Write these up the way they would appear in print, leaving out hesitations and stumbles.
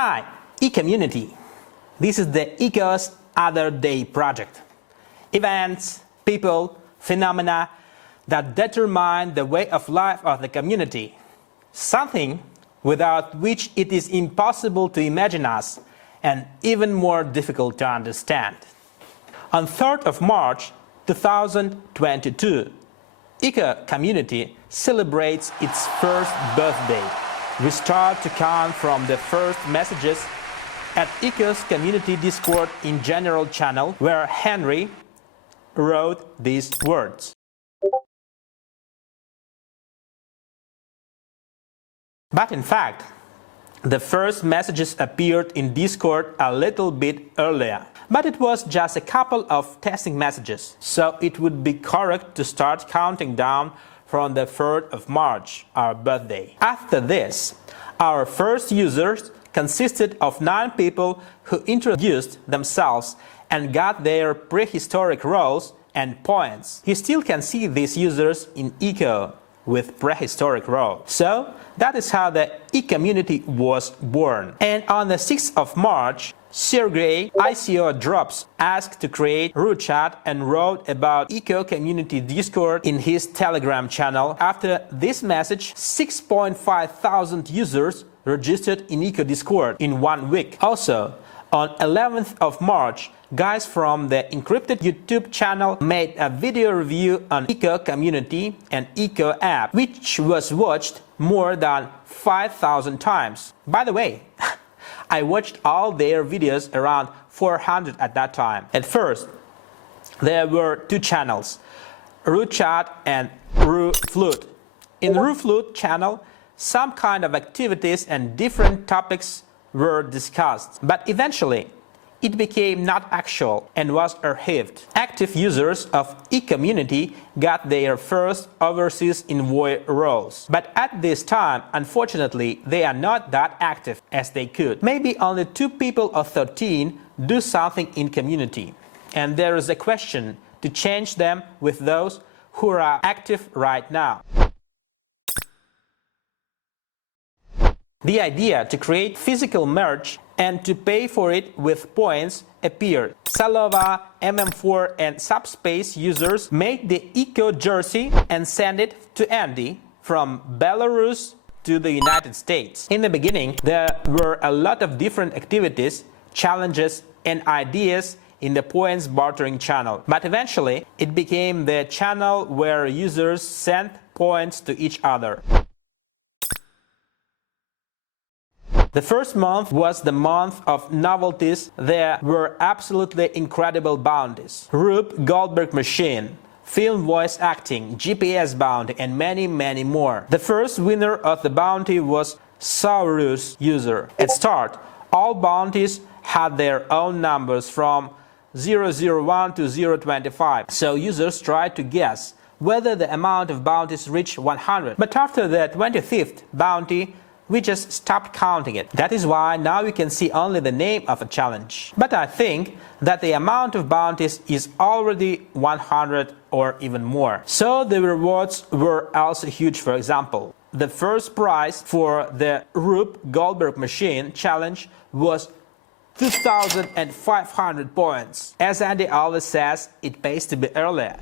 Hi, e-community. This is the Eco's Other Day project. Events, people, phenomena that determine the way of life of the community. Something without which it is impossible to imagine us and even more difficult to understand. On 3rd of March 2022, Eco Community celebrates its first birthday. We start to count from the first messages at Eco's Community Discord in General Channel, where Henry wrote these words. But in fact, the first messages appeared in Discord a little bit earlier. But it was just a couple of testing messages, so it would be correct to start counting down from the 3rd of March, our birthday. After this, our first users consisted of 9 people who introduced themselves and got their prehistoric roles and points. You still can see these users in Eco with prehistoric role. So that is how the e-community was born. And on the 6th of March, Sergey ICO Drops asked to create root chat and wrote about Eco Community Discord in his Telegram channel. After this message, 6.5 thousand users registered in Eco Discord in 1 week. Also, on 11th of March, guys from the encrypted YouTube channel made a video review on Eco Community and Eco app, which was watched more than 5,000 times. By the way, I watched all their videos, around 400 at that time. At first, there were 2 channels, RuChat and RuFlute. In RuFlute channel, some kind of activities and different topics were discussed, but eventually it became not actual and was archived. Active users of e-community got their first overseas envoy roles. But at this time, unfortunately, they are not that active as they could. Maybe only 2 people of 13 do something in community. And there is a question to change them with those who are active right now. The idea to create physical merch and to pay for it with points appeared. Salova, MM4 and Subspace users made the Eco jersey and sent it to Andy from Belarus to the United States. In the beginning, there were a lot of different activities, challenges and ideas in the points bartering channel. But eventually, it became the channel where users sent points to each other. The first month was the month of novelties. There were absolutely incredible bounties. Rube Goldberg Machine, film voice acting, GPS bounty and many more. The first winner of the bounty was Saurus user. At start, all bounties had their own numbers from 001 to 025, so users tried to guess whether the amount of bounties reached 100. But after the 25th bounty, we just stopped counting it. That is why now you can see only the name of a challenge. But I think that the amount of bounties is already 100 or even more. So the rewards were also huge. For example, the first prize for the Rube Goldberg Machine challenge was 2,500 points. As Andy always says, it pays to be earlier.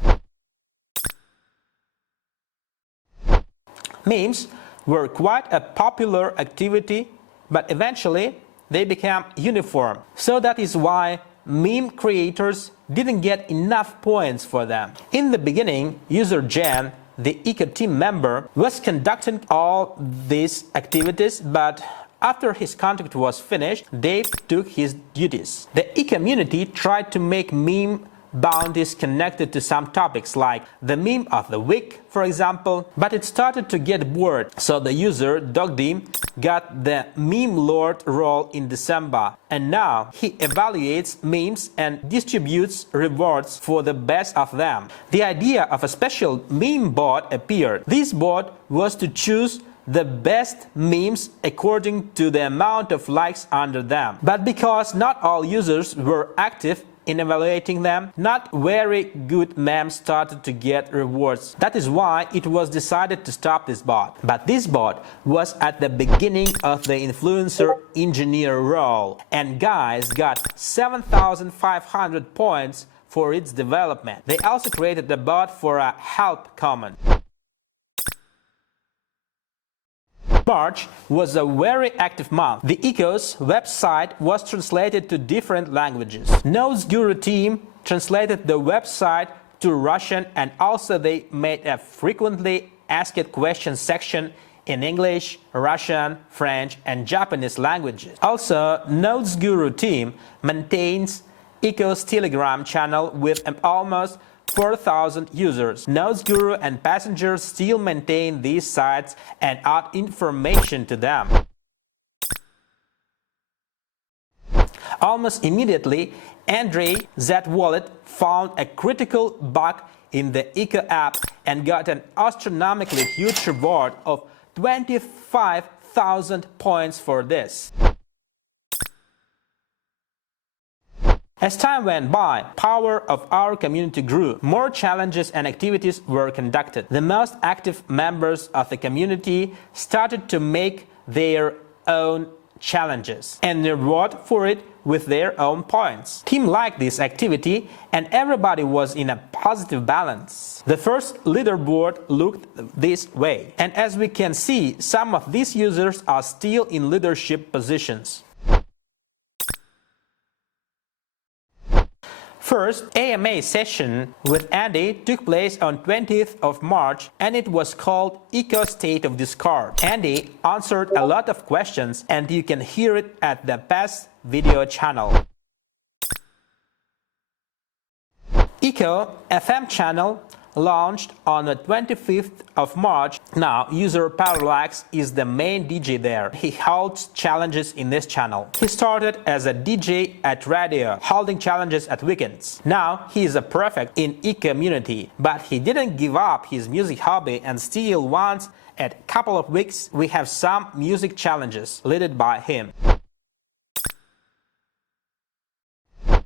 Memes were quite a popular activity, but eventually they became uniform. So that is why meme creators didn't get enough points for them. In the beginning, user Jan, the Eco team member, was conducting all these activities, but after his contract was finished, Dave took his duties. The e-community tried to make meme bounties connected to some topics like the meme of the week, for example, but it started to get bored, so the user Dogdim got the meme lord role in December, and now he evaluates memes and distributes rewards for the best of them. The idea of a special meme bot appeared. This bot was to choose the best memes according to the amount of likes under them. But because not all users were active, in evaluating them, not very good memes started to get rewards. That is why it was decided to stop this bot. But this bot was at the beginning of the influencer engineer role, and guys got 7,500 points for its development. They also created a bot for a help comment. March was a very active month. The Ecos website was translated to different languages. Notes Guru team translated the website to Russian, and also they made a frequently asked questions section in English, Russian, French, and Japanese languages. Also, Notes Guru team maintains Ecos Telegram channel with almost 4,000 users. Notes Guru and passengers still maintain these sites and add information to them. Almost immediately, Andrei Z-Wallet found a critical bug in the Eco app and got an astronomically huge reward of 25,000 points for this. As time went by, power of our community grew. More challenges and activities were conducted. The most active members of the community started to make their own challenges and reward for it with their own points. Team liked this activity and everybody was in a positive balance. The first leaderboard looked this way, and as we can see, some of these users are still in leadership positions. First AMA session with Andy took place on 20th of March, and it was called Eco State of Discord. Andy answered a lot of questions and you can hear it at the past video channel. Eco FM channel launched on the 25th of March. Now, user Parallax is the main DJ there. He holds challenges in this channel. He started as a DJ at radio, holding challenges at weekends. Now, he is a prefect in e-community, but he didn't give up his music hobby and still once a couple of weeks we have some music challenges led by him.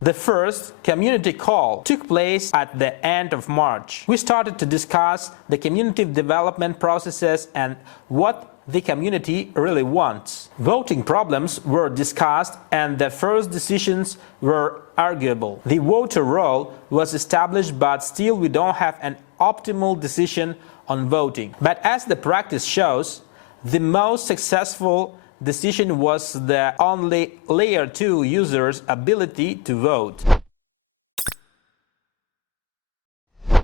The first community call took place at the end of March. We started to discuss the community development processes and what the community really wants. Voting problems were discussed and the first decisions were arguable. The voter role was established, but still we don't have an optimal decision on voting. But as the practice shows, the most successful decision was the only Layer 2 users' ability to vote.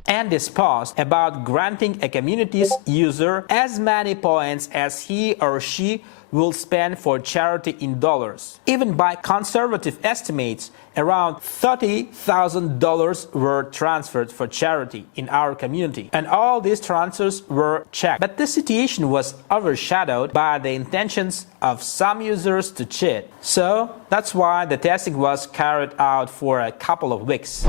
Andy's post about granting a community's user as many points as he or she will spend for charity in dollars. Even by conservative estimates, around $30,000 were transferred for charity in our community, and all these transfers were checked. But the situation was overshadowed by the intentions of some users to cheat. So that's why the testing was carried out for a couple of weeks.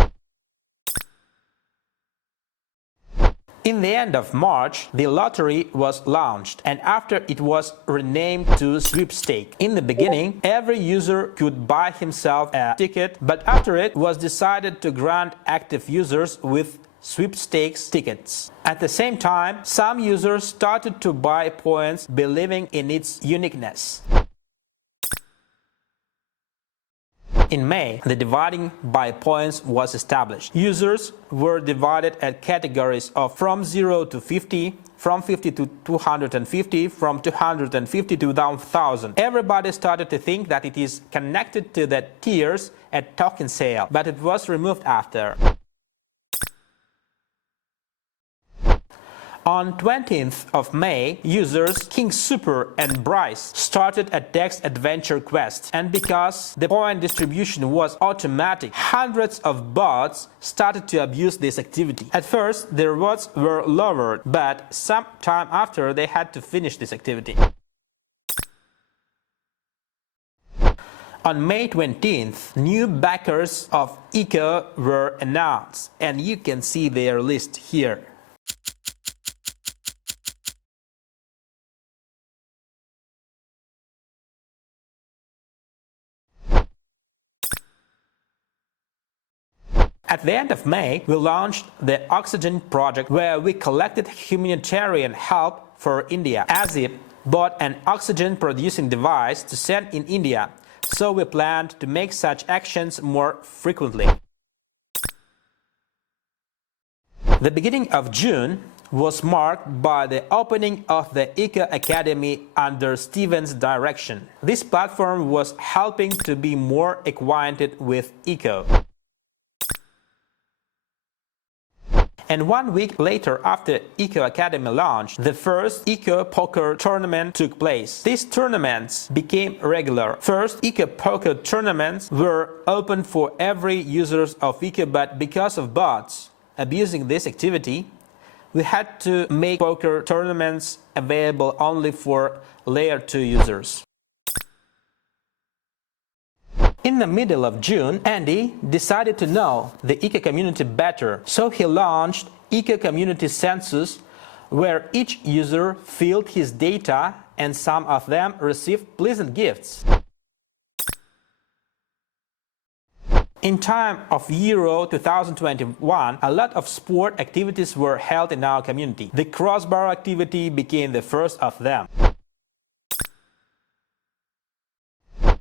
In the end of March, the lottery was launched, and after it was renamed to Sweepstake. In the beginning, every user could buy himself a ticket, but after it was decided to grant active users with sweepstakes tickets. At the same time, some users started to buy points believing in its uniqueness. In May, the dividing by points was established. Users were divided at categories of from 0 to 50, from 50 to 250, from 250 to 1,000. Everybody started to think that it is connected to the tiers at token sale, but it was removed after. On 20th of May, users King Super and Bryce started a text adventure quest, and because the point distribution was automatic, hundreds of bots started to abuse this activity. At first, the rewards were lowered, but some time after they had to finish this activity. On May 20th, new backers of Eco were announced, and you can see their list here. At the end of May, we launched the Oxygen project, where we collected humanitarian help for India, as it bought an oxygen-producing device to send in India, so we planned to make such actions more frequently. The beginning of June was marked by the opening of the Eco Academy under Steven's direction. This platform was helping to be more acquainted with eco. And 1 week later, after Eco Academy launched, the first Eco Poker tournament took place. These tournaments became regular. First, Eco Poker tournaments were open for every user of Eco, but because of bots abusing this activity, we had to make poker tournaments available only for Layer 2 users. In the middle of June, Andy decided to know the Eco community better, so he launched Eco Community Census, where each user filled his data and some of them received pleasant gifts. In time of Euro 2021, a lot of sport activities were held in our community. The crossbar activity became the first of them.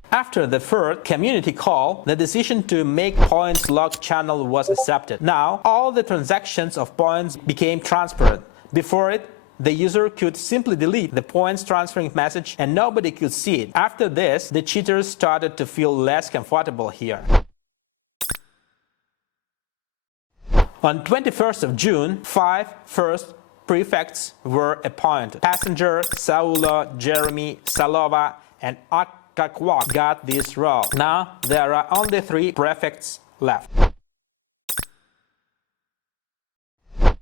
After the third community call, the decision to make points lock channel was accepted. Now, all the transactions of points became transparent. Before it, the user could simply delete the points transferring message and nobody could see it. After this, the cheaters started to feel less comfortable here. On 21st of June, 5 first prefects were appointed. Passenger, Saulo, Jeremy, Salova, and Akakwak got this role. Now there are only 3 prefects left.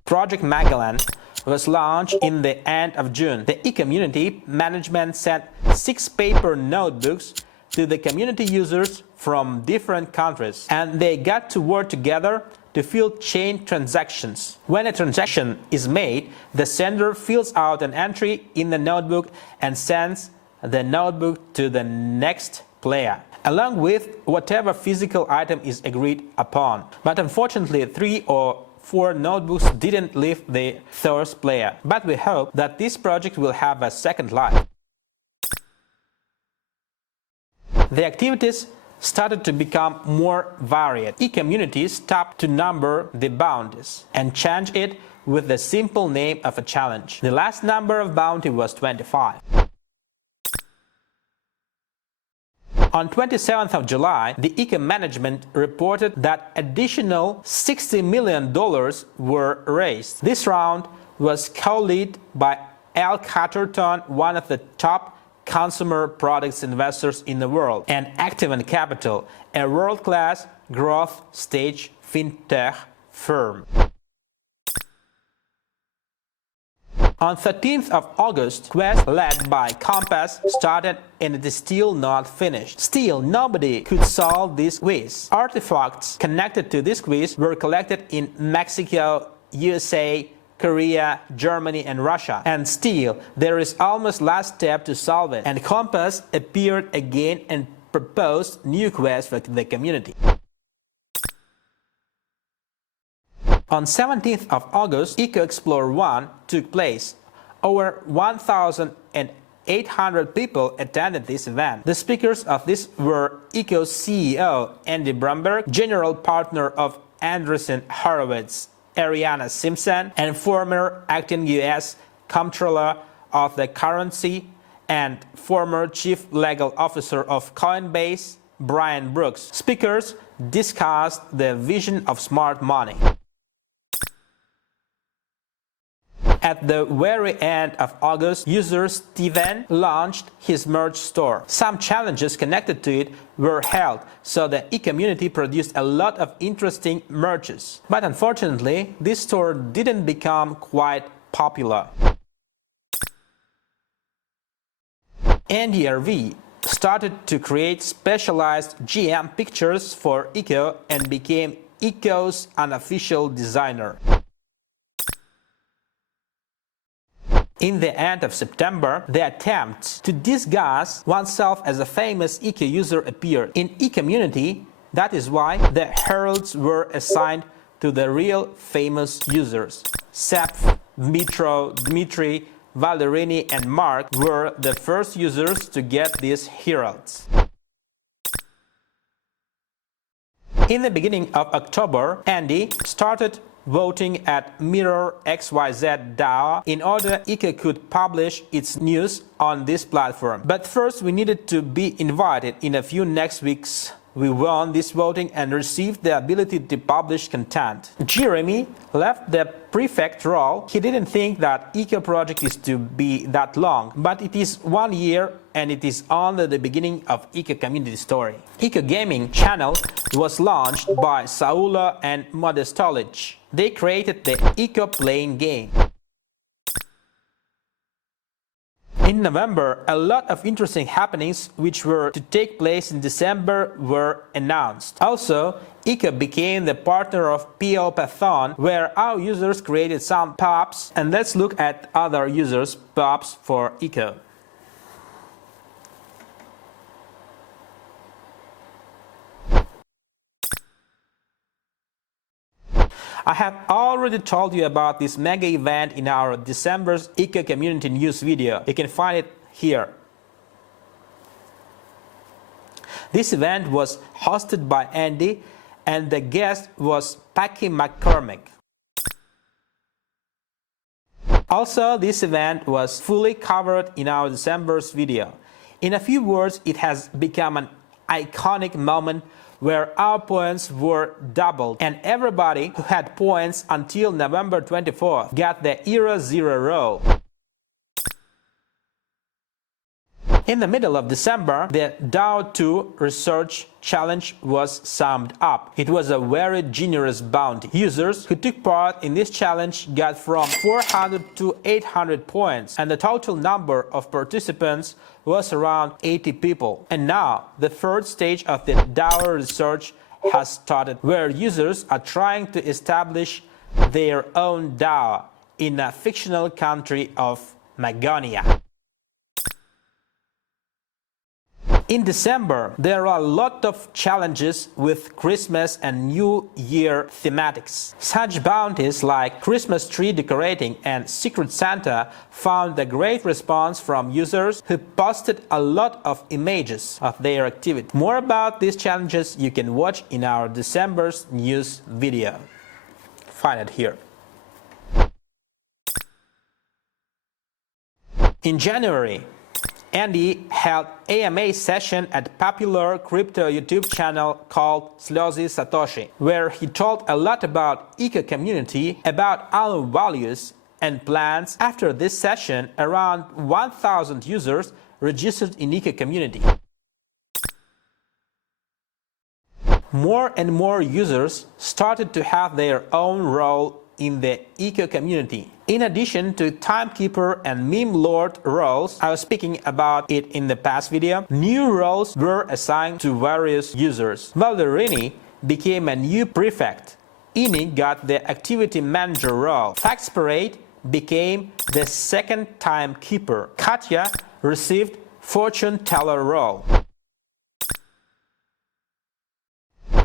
Project Magellan was launched in the end of June. The e-community management sent 6 paper notebooks to the community users from different countries, and they got to work together to fill chain transactions. When a transaction is made, the sender fills out an entry in the notebook and sends the notebook to the next player, along with whatever physical item is agreed upon. But unfortunately, 3 or 4 notebooks didn't leave the third player. But we hope that this project will have a second life. The activities started to become more varied. E-communities stopped to number the bounties and changed it with the simple name of a challenge. The last number of bounty was 25. On 27th of July, the Eco management reported that additional $60 million were raised. This round was co-led by Al Catterton, one of the top consumer products investors in the world, and Activant Capital, a world-class growth stage fintech firm. On 13th of August, quest led by Compass started and it is still not finished. Still, nobody could solve this quiz. Artifacts connected to this quiz were collected in Mexico, USA, Korea, Germany, and Russia. And still, there is almost last step to solve it. And Compass appeared again and proposed new quests for the community. On 17th of August, Eco Explorer 1 took place. Over 1,800 people attended this event. The speakers of this were Eco CEO Andy Bromberg, general partner of Andreessen Horowitz, Ariana Simpson, and former acting U.S. Comptroller of the Currency and former Chief Legal Officer of Coinbase, Brian Brooks. Speakers discussed the vision of smart money. At the very end of August, user Steven launched his merch store. Some challenges connected to it were held, so the e-community produced a lot of interesting merches. But unfortunately, this store didn't become quite popular. NDRV started to create specialized GM pictures for Eco and became Eco's unofficial designer. In the end of September, the attempt to disguise oneself as a famous Eco user appeared. In e-community, That is why the heralds were assigned to the real famous users. Seph, Dmitry, Valderini and Mark were the first users to get these heralds. In the beginning of October, Andy started voting at Mirror XYZ DAO in order Ika could publish its news on this platform. But first we needed to be invited. In a few next weeks we won this voting and received the ability to publish content. Jeremy left the prefect role. He didn't think that Ika project is to be that long, but it is 1 year and it is only the beginning of Ika community story. Ika Gaming channel was launched by Saula and Modestolic. They created the Ika playing game. In November, a lot of interesting happenings which were to take place in December were announced. Also, Ika became the partner of POPathon, where our users created some pop-ups, and let's look at other users' pop-ups for Ika. I have already told you about this mega event in our December's Ika community news video. You can find it here. This event was hosted by Andy and the guest was Packy McCormick. Also, this event was fully covered in our December's video. In a few words, it has become an iconic moment where our points were doubled and everybody who had points until November 24th got the Era Zero role. In the middle of December, the DAO 2 research challenge was summed up. It was a very generous bounty. Users who took part in this challenge got from 400 to 800 points, and the total number of participants was around 80 people. And now, the third stage of the DAO research has started, where users are trying to establish their own DAO in a fictional country of Magonia. In December, there are a lot of challenges with Christmas and New Year thematics. Such bounties like Christmas tree decorating and Secret Santa found a great response from users who posted a lot of images of their activity. More about these challenges you can watch in our December's news video. Find it here. In January, Andy held AMA session at popular crypto YouTube channel called Slözy Satoshi, where he told a lot about Ika community, about our values and plans. After this session, around 1,000 users registered in Ika community. More and more users started to have their own role in the Ika community. In addition to Timekeeper and Meme Lord roles, I was speaking about it in the past video, new roles were assigned to various users. Valderini became a new prefect. Ini got the Activity Manager role. Facts Parade became the second Timekeeper. Katya received Fortune Teller role.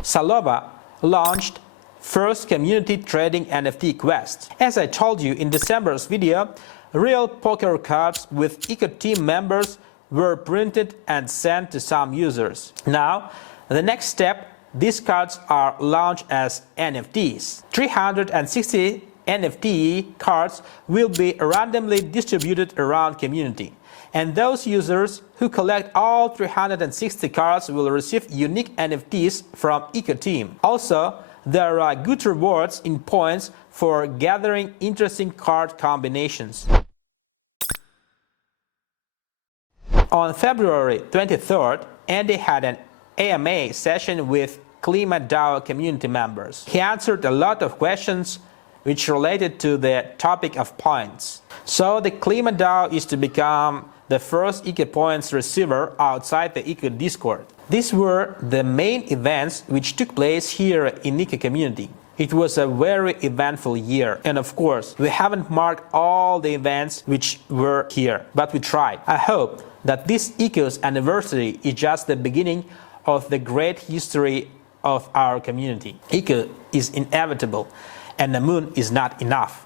Salova launched first community trading NFT quest. As I told you in December's video, real poker cards with Ika team members were printed and sent to some users. Now, the next step, these cards are launched as NFTs. 360 NFT cards will be randomly distributed around community. And those users who collect all 360 cards will receive unique NFTs from Ika team. Also, there are good rewards in points for gathering interesting card combinations. On February 23rd, Andy had an AMA session with KlimaDAO community members. He answered a lot of questions which related to the topic of points. So the KlimaDAO is to become the first Ika points receiver outside the Ika Discord. These were the main events which took place here in Ika community. It was a very eventful year, and of course, we haven't marked all the events which were here, but we tried. I hope that this Ika's anniversary is just the beginning of the great history of our community. Eco is inevitable, and the moon is not enough.